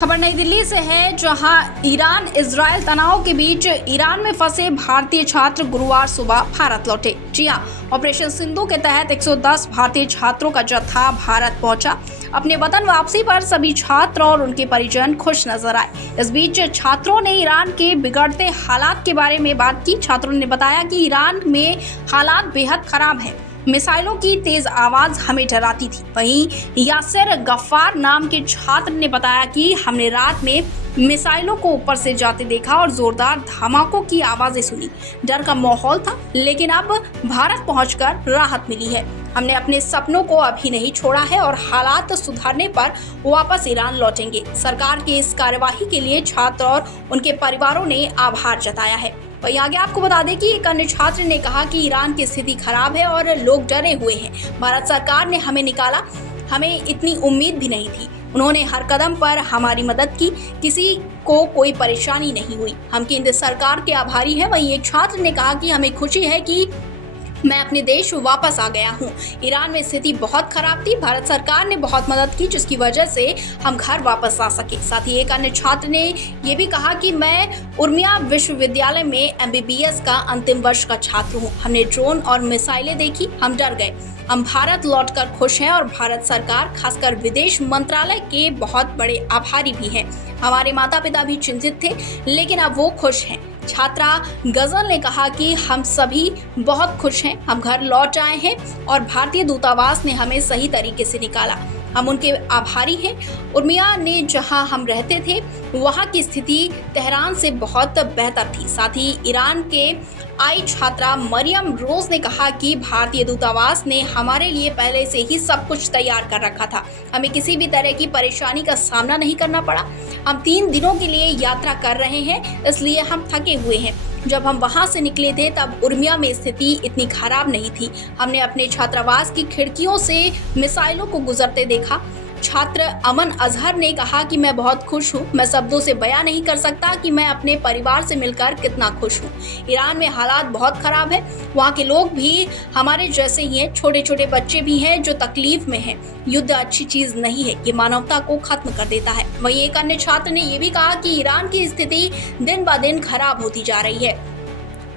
खबर नई दिल्ली से है, जहां ईरान इजरायल तनाव के बीच ईरान में फंसे भारतीय छात्र गुरुवार सुबह भारत लौटे। जी हां, ऑपरेशन सिंधु के तहत 110 भारतीय छात्रों का जत्था भारत पहुंचा। अपने वतन वापसी पर सभी छात्र और उनके परिजन खुश नजर आए। इस बीच छात्रों ने ईरान के बिगड़ते हालात के बारे में बात की। छात्रों ने बताया कि ईरान में हालात बेहद खराब हैं। मिसाइलों की तेज आवाज हमें डराती थी। वहीं यासिर गफ्फार नाम के छात्र ने बताया कि हमने रात में मिसाइलों को ऊपर से जाते देखा और जोरदार धमाकों की आवाजें सुनी। डर का माहौल था, लेकिन अब भारत पहुंचकर राहत मिली है। हमने अपने सपनों को अभी नहीं छोड़ा है और हालात सुधरने पर वापस ईरान लौटेंगे। सरकार की इस कार्यवाही के लिए छात्र और उनके परिवारों ने आभार जताया है। वहीं आगे आपको बता दें कि एक अन्य छात्र ने कहा कि ईरान की स्थिति खराब है और लोग डरे हुए हैं। भारत सरकार ने हमें निकाला, हमें इतनी उम्मीद भी नहीं थी। उन्होंने हर कदम पर हमारी मदद की, किसी को कोई परेशानी नहीं हुई। हम केंद्र सरकार के आभारी हैं। वहीं एक छात्र ने कहा कि हमें खुशी है कि मैं अपने देश वापस आ गया हूँ। ईरान में स्थिति बहुत खराब थी। भारत सरकार ने बहुत मदद की, जिसकी वजह से हम घर वापस आ सके। साथ ही एक अन्य छात्र ने ये भी कहा कि मैं उर्मिया विश्वविद्यालय में MBBS का अंतिम वर्ष का छात्र हूँ। हमने ड्रोन और मिसाइलें देखी, हम डर गए। हम भारत लौटकर खुश हैं और भारत सरकार, खासकर विदेश मंत्रालय के बहुत बड़े आभारी भी हैं। हमारे माता पिता भी चिंतित थे, लेकिन अब वो खुश हैं। छात्रा गजल ने कहा कि हम सभी बहुत खुश हैं, हम घर लौट आए हैं और भारतीय दूतावास ने हमें सही तरीके से निकाला। हम उनके आभारी हैं। उर्मिया ने जहां हम रहते थे वहां की स्थिति तेहरान से बहुत बेहतर थी। साथ ही ईरान के आई छात्रा मरियम रोज ने कहा कि भारतीय दूतावास ने हमारे लिए पहले से ही सब कुछ तैयार कर रखा था। हमें किसी भी तरह की परेशानी का सामना नहीं करना पड़ा। हम 3 दिनों के लिए यात्रा कर रहे हैं, इसलिए हम थके हुए हैं। जब हम वहां से निकले थे तब उर्मिया में स्थिति इतनी खराब नहीं थी। हमने अपने छात्रावास की खिड़कियों से मिसाइलों को गुजरते देखा। छात्र अमन अजहर ने कहा कि मैं बहुत खुश हूँ। मैं शब्दों से बयां नहीं कर सकता कि मैं अपने परिवार से मिलकर कितना खुश हूँ। ईरान में हालात बहुत खराब है। वहाँ के लोग भी हमारे जैसे ही हैं। छोटे छोटे बच्चे भी हैं जो तकलीफ में हैं। युद्ध अच्छी चीज नहीं है, ये मानवता को खत्म कर देता है। वहीं एक अन्य छात्र ने यह भी कहा कि ईरान की स्थिति दिन ब दिन खराब होती जा रही है।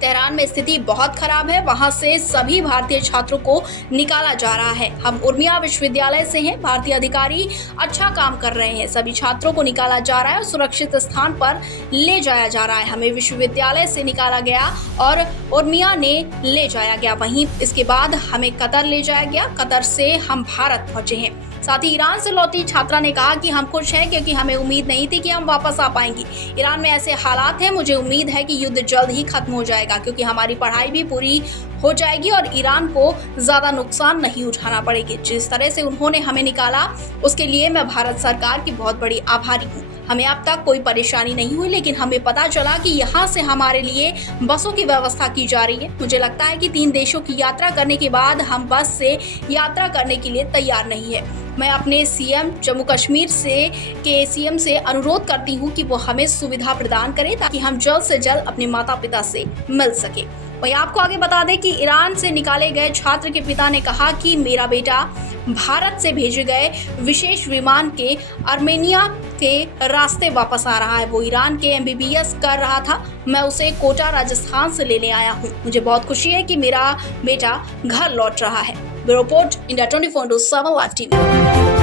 तेहरान में स्थिति बहुत खराब है। वहां से सभी भारतीय छात्रों को निकाला जा रहा है। हम उर्मिया विश्वविद्यालय से हैं। भारतीय अधिकारी अच्छा काम कर रहे हैं। सभी छात्रों को निकाला जा रहा है और सुरक्षित स्थान पर ले जाया जा रहा है। हमें विश्वविद्यालय से निकाला गया और उर्मिया ने ले जाया गया। वहीं इसके बाद हमें कतर ले जाया गया। कतर से हम भारत पहुंचे हैं। साथ ही ईरान से लौटी छात्रा ने कहा कि हम खुश हैं, क्योंकि हमें उम्मीद नहीं थी कि हम वापस आ पाएंगी। ईरान में ऐसे हालात हैं, मुझे उम्मीद है कि युद्ध जल्द ही खत्म हो जाएगा, क्योंकि हमारी पढ़ाई भी पूरी हो जाएगी और ईरान को ज्यादा नुकसान नहीं उठाना पड़ेगी। जिस तरह से उन्होंने हमें निकाला, उसके लिए मैं भारत सरकार की बहुत बड़ी आभारी हूँ। हमें अब तक कोई परेशानी नहीं हुई, लेकिन हमें पता चला कि यहाँ से हमारे लिए बसों की व्यवस्था की जा रही है। मुझे लगता है कि 3 देशों की यात्रा करने के बाद हम बस से यात्रा करने के लिए तैयार नहीं है। मैं अपने CM जम्मू कश्मीर के CM से अनुरोध करती हूँ कि वो हमें सुविधा प्रदान करें, ताकि हम जल्द से जल्द अपने माता पिता से मिल सके। वहीं आपको आगे बता दें कि ईरान से निकाले गए छात्र के पिता ने कहा कि मेरा बेटा भारत से भेजे गए विशेष विमान के आर्मेनिया के रास्ते वापस आ रहा है। वो ईरान के MBBS कर रहा था। मैं उसे कोटा राजस्थान से लेने आया हूँ। मुझे बहुत खुशी है कि मेरा बेटा घर लौट रहा है। Bureau report, India 24/7 live TV.